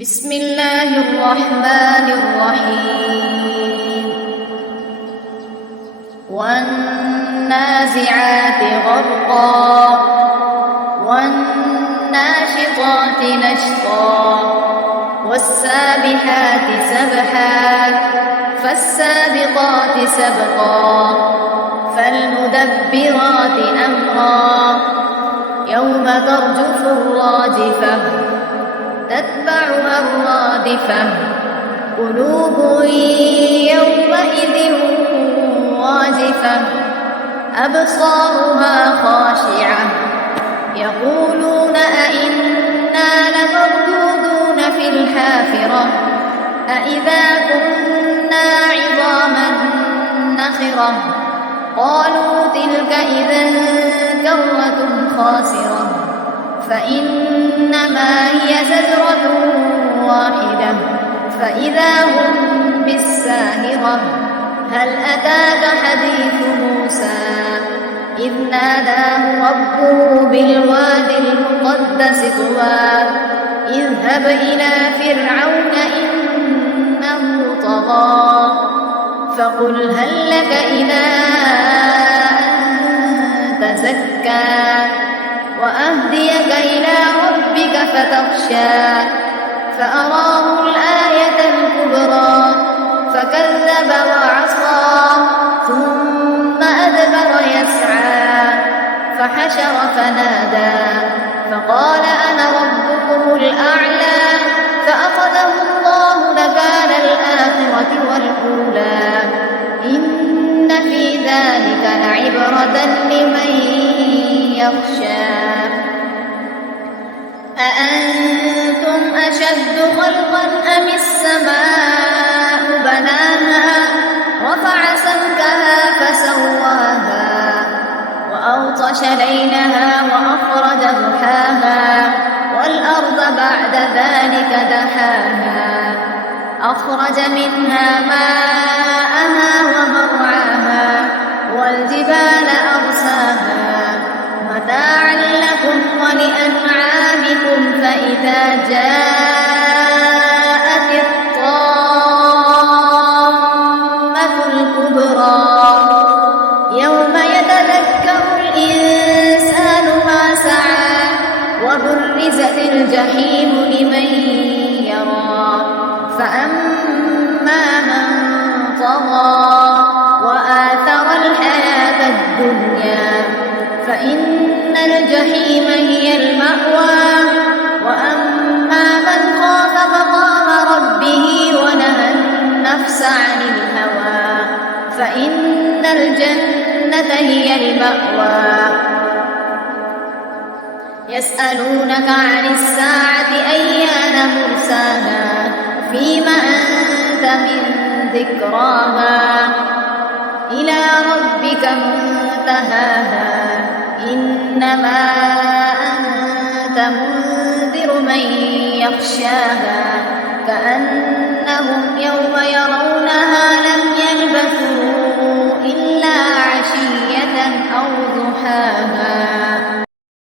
بسم الله الرحمن الرحيم والنازعات غرقا والناشطات نشطا والسابحات سبحا فالسابقات سبقا فالمدبرات أمرا يوم ترجف الراجفة تتبعها الرادفة قلوب يومئذ واجفة أبصارها خاشعة يقولون أئنا لمردودون في الحافرة أئذا كنا عظاما نخرة قالوا تلك إذا كرة خاسرة فإنما هي زجرة واحدة فإذا هم بالساهرة هل أتاك حديث موسى إذ ناداه ربه بالواد المقدس طوى اذهب إلى فرعون إنه طغى فقل هل لك إلى أن تزكى وأهديك إلى ربك فتخشى فأراه الآية الكبرى فكذب وعصى ثم أدبر يسعى فحشر فنادى فقال أنا ربكم الأعلى فأخذه الله نكال الآخرة والأولى إن في ذلك لعبرة لمن يخشى أأنتم أشد خلقا أم السماء بناها رفع سمكها فسواها وأغطش ليلها وأخرج ضحاها والأرض بعد ذلك دحاها أخرج منها ماءها ومرعاها والجبال أرساها متاعا لكم ولأنعامكم فإذا جاءت الطامة الكبرى يوم يتذكر الإنسان ما سعى وبرزت الجحيم لمن يرى فأما من طغى وآثر الحياة الدنيا فإن الجحيم هي المأوى وأما من خاف مقام ربه ونهى النفس عن الهوى فإن الجنة هي المأوى يسألونك عن الساعة أيان مرساها فيم أنت من ذكراها إلى ربك منتهاها إنما أنت منذر من يخشاها كأنهم يوم يرون